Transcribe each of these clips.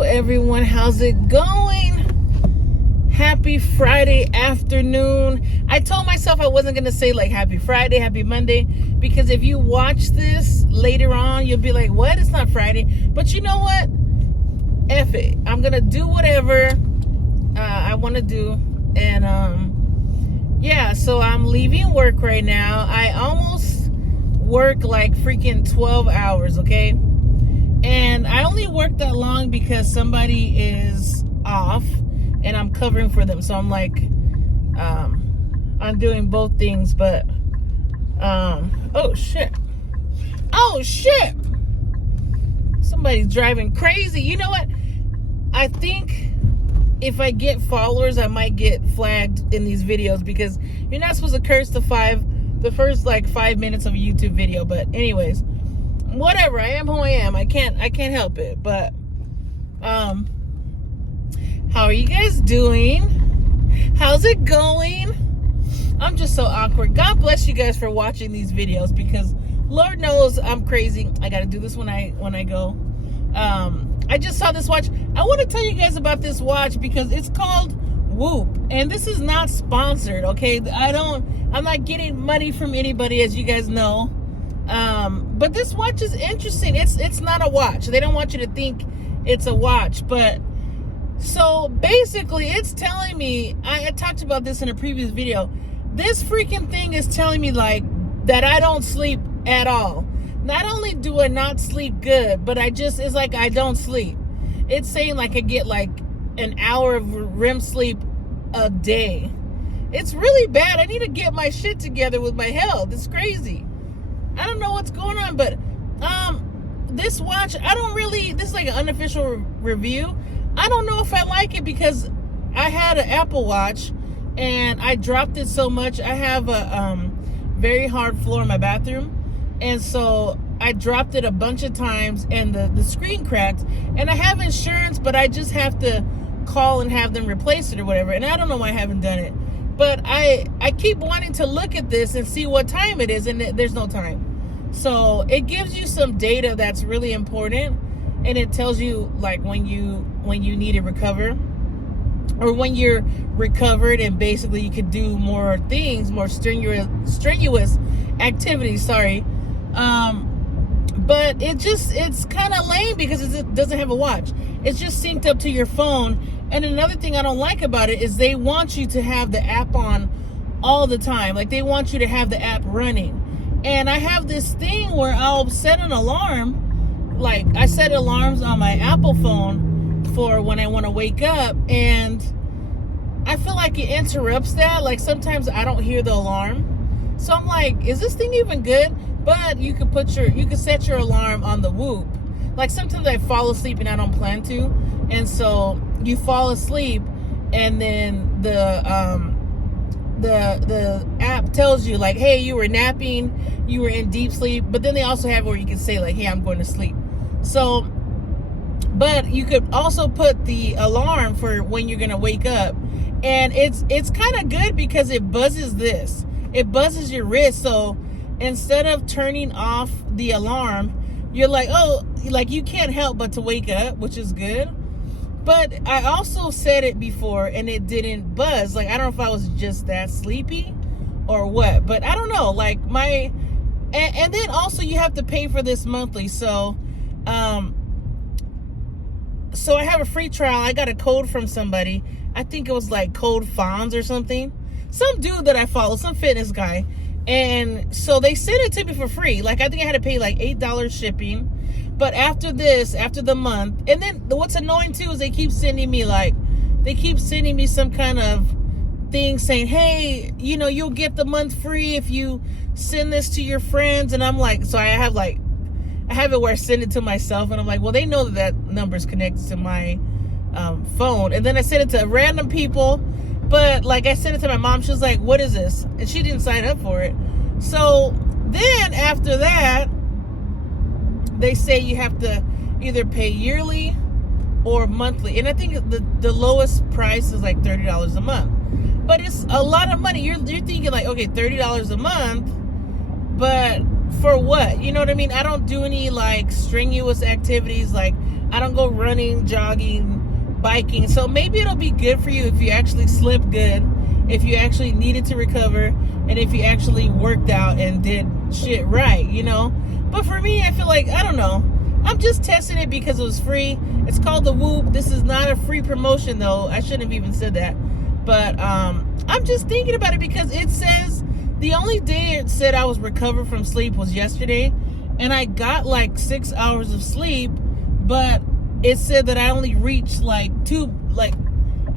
Hello everyone, how's it going? Happy Friday afternoon. I told myself I wasn't going to say like happy Friday, happy Monday, because if you watch this later on, you'll be like, what? It's not Friday. But you know what? F it. I'm going to do whatever I want to do. And yeah, so I'm leaving work right now. I almost work like freaking 12 hours, okay? And I only work that long because somebody is off and I'm covering for them. So I'm like, I'm doing both things, but, oh shit. Oh shit. Somebody's driving crazy. You know what? I think if I get followers, I might get flagged in these videos because you're not supposed to curse the first like 5 minutes of a YouTube video. But anyways, whatever. I am who I am. I can't help it. But how are you guys doing? How's it going? I'm just so awkward. God bless you guys for watching these videos because Lord knows I'm crazy. I got to do this when I go. I just saw this watch. I want to tell you guys about this watch because it's called Whoop, and this is not sponsored, okay? I'm not getting money from anybody, as you guys know. But this watch is interesting. It's not a watch. They don't want you to think it's a watch. But so basically it's telling me, I talked about this in a previous video. This freaking thing is telling me like that I don't sleep at all. Not only do I not sleep good, but it's like I don't sleep. It's saying like I get like an hour of REM sleep a day. It's really bad. I need to get my shit together with my health. It's crazy. I don't know what's going on, but this watch, this is like an unofficial review. I don't know if I like it because I had an Apple Watch and I dropped it so much. I have a very hard floor in my bathroom, and so I dropped it a bunch of times and the screen cracked, and I have insurance, but I just have to call and have them replace it or whatever, and I don't know why I haven't done it. But I keep wanting to look at this and see what time it is, and there's no time. So it gives you some data that's really important, and it tells you like when you need to recover, or when you're recovered, and basically you could do more things, more strenuous activities. Sorry, but it's kind of lame because it doesn't have a watch. It's just synced up to your phone. And another thing I don't like about it is they want you to have the app on all the time. Like they want you to have the app running. And I have this thing where I'll set an alarm. Like I set alarms on my Apple phone for when I want to wake up. And I feel like it interrupts that. Like sometimes I don't hear the alarm. So I'm like, is this thing even good? But you could set your alarm on the Whoop. Like sometimes I fall asleep and I don't plan to. And so you fall asleep, and then the app tells you like, hey, you were napping, you were in deep sleep. But then they also have where you can say like, hey, I'm going to sleep. So, but you could also put the alarm for when you're going to wake up. And it's kind of good because it buzzes your wrist. So instead of turning off the alarm, you're like, oh, like you can't help but to wake up, which is good. But I also said it before and it didn't buzz. Like, I don't know if I was just that sleepy or what, but I don't know. Like and then also you have to pay for this monthly. So, so I have a free trial. I got a code from somebody. I think it was like Code Fonz or something. Some dude that I follow, some fitness guy. And so they sent it to me for free. Like, I think I had to pay like $8 shipping. But after the month, and then what's annoying too is they keep sending me some kind of thing saying, hey, you know, you'll get the month free if you send this to your friends. And I'm like, so I have it where I send it to myself, and I'm like, well, they know that number is connected to my phone. And then I sent it to random people, but like I sent it to my mom. She was like, what is this? And she didn't sign up for it. So then after that, they say you have to either pay yearly or monthly. And I think the lowest price is like $30 a month. But it's a lot of money. You're thinking like, okay, $30 a month, but for what? You know what I mean? I don't do any like strenuous activities like I don't go running, jogging, biking. So maybe it'll be good for you if you actually slept good, if you actually needed to recover, and if you actually worked out and did shit right, you know? But for me, I feel like, I don't know. I'm just testing it because it was free. It's called the Whoop. This is not a free promotion, though. I shouldn't have even said that. But I'm just thinking about it because it says the only day it said I was recovered from sleep was yesterday. And I got like 6 hours of sleep. But it said that I only reached I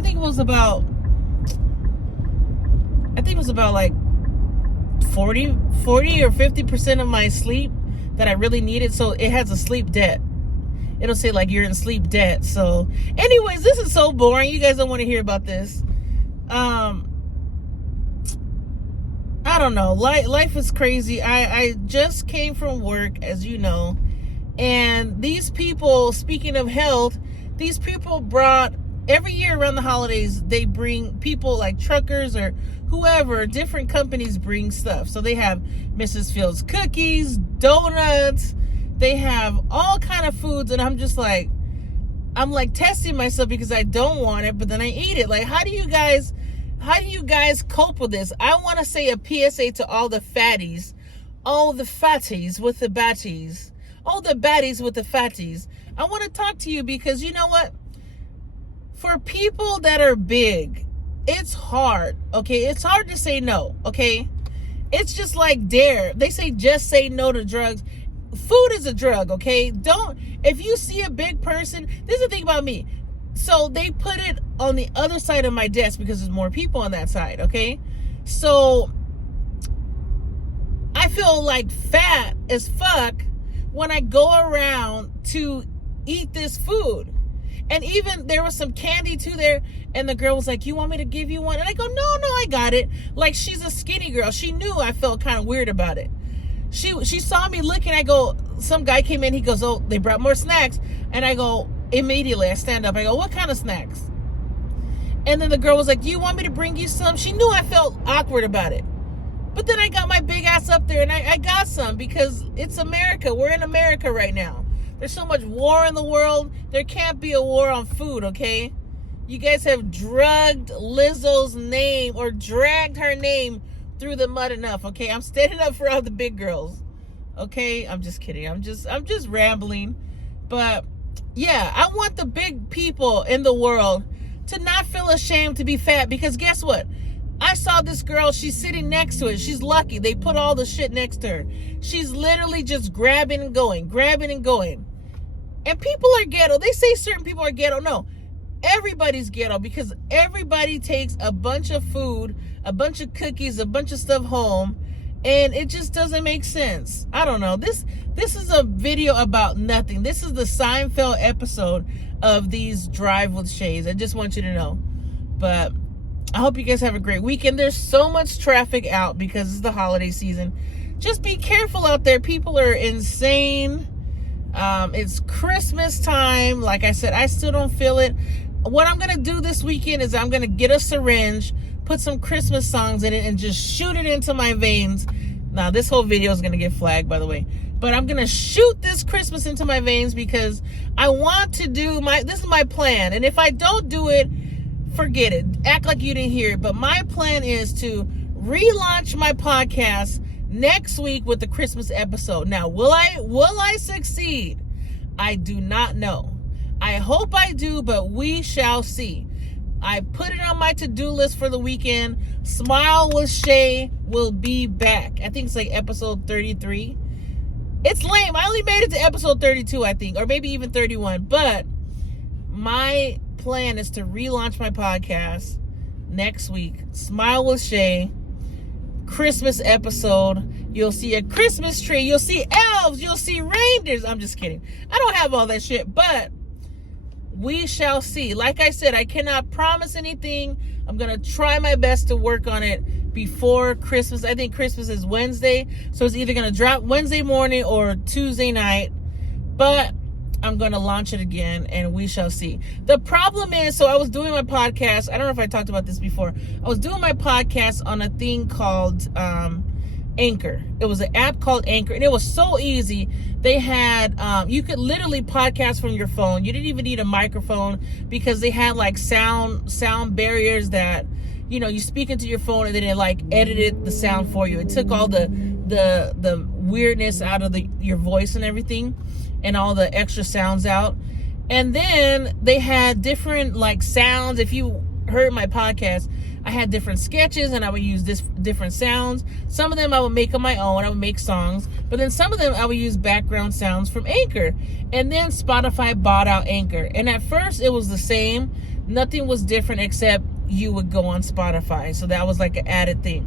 think it was about like 40 or 50% of my sleep that I really needed. So it has a sleep debt. It'll say like you're in sleep debt. So anyways, this is so boring. You guys don't want to hear about this. I don't know. Life is crazy. I just came from work, as you know. And these people, speaking of health, these people brought, every year around the holidays, they bring people like truckers or whoever, different companies bring stuff. So they have Mrs. Fields cookies, donuts, they have all kind of foods. And I'm like testing myself because I don't want it, but then I eat it. Like, how do you guys cope with this? I want to say a PSA to all the fatties, all the fatties with the batties, all the baddies with the fatties. I want to talk to you because you know what? For people that are big, it's hard, okay? It's hard to say no, okay? It's just like dare. They say just say no to drugs. Food is a drug, okay? If you see a big person, this is the thing about me. So they put it on the other side of my desk because there's more people on that side, okay? So I feel like fat as fuck when I go around to eat this food. And even there was some candy too there, and the girl was like, you want me to give you one? And I go, no, I got it. Like, she's a skinny girl. She knew I felt kind of weird about it. She saw me looking. I go, some guy came in, he goes, oh, they brought more snacks. And I go, immediately I stand up, I go, what kind of snacks? And then the girl was like, do you want me to bring you some? She knew I felt awkward about it. But then I got my big ass up there and I got some because it's America. We're in America right now. There's so much war in the world. There can't be a war on food, okay? You guys have drugged Lizzo's name or dragged her name through the mud enough, okay? I'm standing up for all the big girls, okay? I'm just kidding. I'm just rambling. But yeah, I want the big people in the world to not feel ashamed to be fat because guess what? I saw this girl, she's sitting next to it. She's lucky. They put all the shit next to her. She's literally just grabbing and going. And people are ghetto. They say certain people are ghetto. No, everybody's ghetto because everybody takes a bunch of food, a bunch of cookies, a bunch of stuff home, and it just doesn't make sense. I don't know. This is a video about nothing. This is the Seinfeld episode of these Drive with Shays. I just want you to know. But I hope you guys have a great weekend. There's so much traffic out because it's the holiday season. Just be careful out there. People are insane. It's Christmas time. Like I said, I still don't feel it. What I'm going to do this weekend is I'm going to get a syringe, put some Christmas songs in it, and just shoot it into my veins. Now, this whole video is going to get flagged, by the way. But I'm going to shoot this Christmas into my veins because I want to do this is my plan. And if I don't do it, forget it. Act like you didn't hear it. But my plan is to relaunch my podcast next week with the Christmas episode. Now, will I succeed? I do not know. I hope I do, but we shall see. I put it on my to-do list for the weekend. Smile with Shea will be back. I think it's like episode 33. It's lame. I only made it to episode 32, I think, or maybe even 31. But my plan is to relaunch my podcast next week. Smile with Shea. Christmas episode. You'll see a Christmas tree. You'll see elves. You'll see reindeers. I'm just kidding. I don't have all that shit, but we shall see. Like I said, I cannot promise anything. I'm going to try my best to work on it before Christmas. I think Christmas is Wednesday, so it's either going to drop Wednesday morning or Tuesday night, but I'm going to launch it again, and we shall see. The problem is, so I was doing my podcast. I don't know if I talked about this before. I was doing my podcast on a thing called Anchor. It was an app called Anchor, and it was so easy. They had, you could literally podcast from your phone. You didn't even need a microphone because they had like sound barriers that, you know, you speak into your phone and then it like edited the sound for you. It took all the weirdness out of your voice and everything, and all the extra sounds out. And then they had different like sounds. If you heard my podcast, I had different sketches and I would use different sounds. Some of them I would make on my own. I would make songs. But then some of them I would use background sounds from Anchor. And then Spotify bought out Anchor. And at first it was the same. Nothing was different except you would go on Spotify. So that was like an added thing.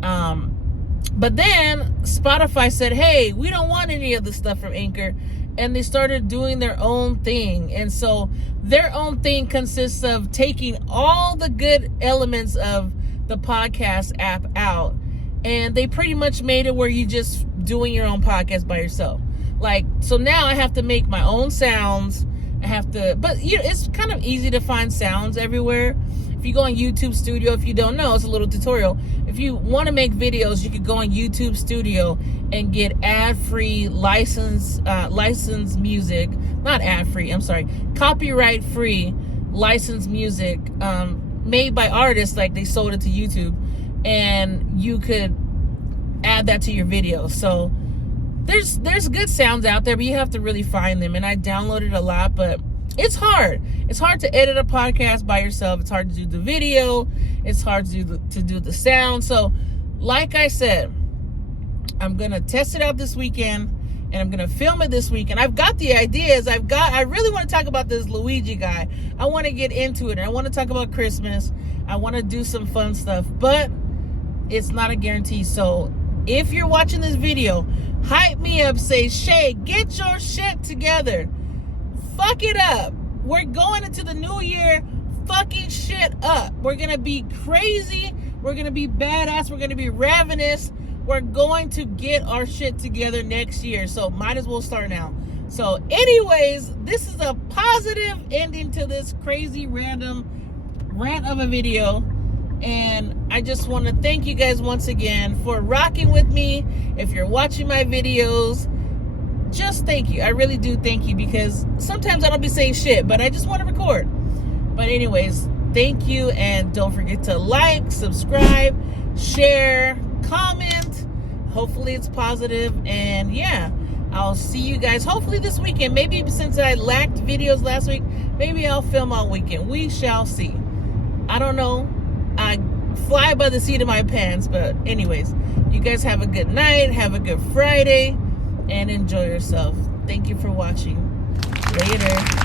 But then Spotify said, hey, we don't want any of the stuff from Anchor. And they started doing their own thing. And so their own thing consists of taking all the good elements of the podcast app out. And they pretty much made it where you just doing your own podcast by yourself. Like, so now I have to make my own sounds. But you know, it's kind of easy to find sounds everywhere. If you go on YouTube Studio, if you don't know, it's a little tutorial. If you want to make videos, you could go on YouTube Studio and get ad-free licensed music. Not ad-free, I'm sorry. Copyright-free licensed music made by artists, like they sold it to YouTube. And you could add that to your video. So there's good sounds out there, but you have to really find them. And I downloaded a lot, but it's hard. It's hard to edit a podcast by yourself. It's hard to do the video. It's hard to do the sound. So, like I said, I'm gonna test it out this weekend, and I'm gonna film it this weekend. I've got the ideas. I really want to talk about this Luigi guy. I want to get into it. I want to talk about Christmas. I want to do some fun stuff, but it's not a guarantee. So, if you're watching this video, hype me up. Say, Shea, get your shit together. Fuck it up. We're going into the new year fucking shit up. We're going to be crazy. We're going to be badass. We're going to be ravenous. We're going to get our shit together next year. So might as well start now. So anyways, this is a positive ending to this crazy random rant of a video. And I just want to thank you guys once again for rocking with me. If you're watching my videos, just thank you. I really do thank you, because sometimes I don't be saying shit, but I just want to record. But anyways, thank you, and don't forget to like, subscribe, share, comment. Hopefully it's positive, and yeah, I'll see you guys hopefully this weekend. Maybe since I lacked videos last week, maybe I'll film all weekend. We shall see. I don't know. I fly by the seat of my pants, but anyways, you guys have a good night, have a good Friday, and enjoy yourself. Thank you for watching. Later.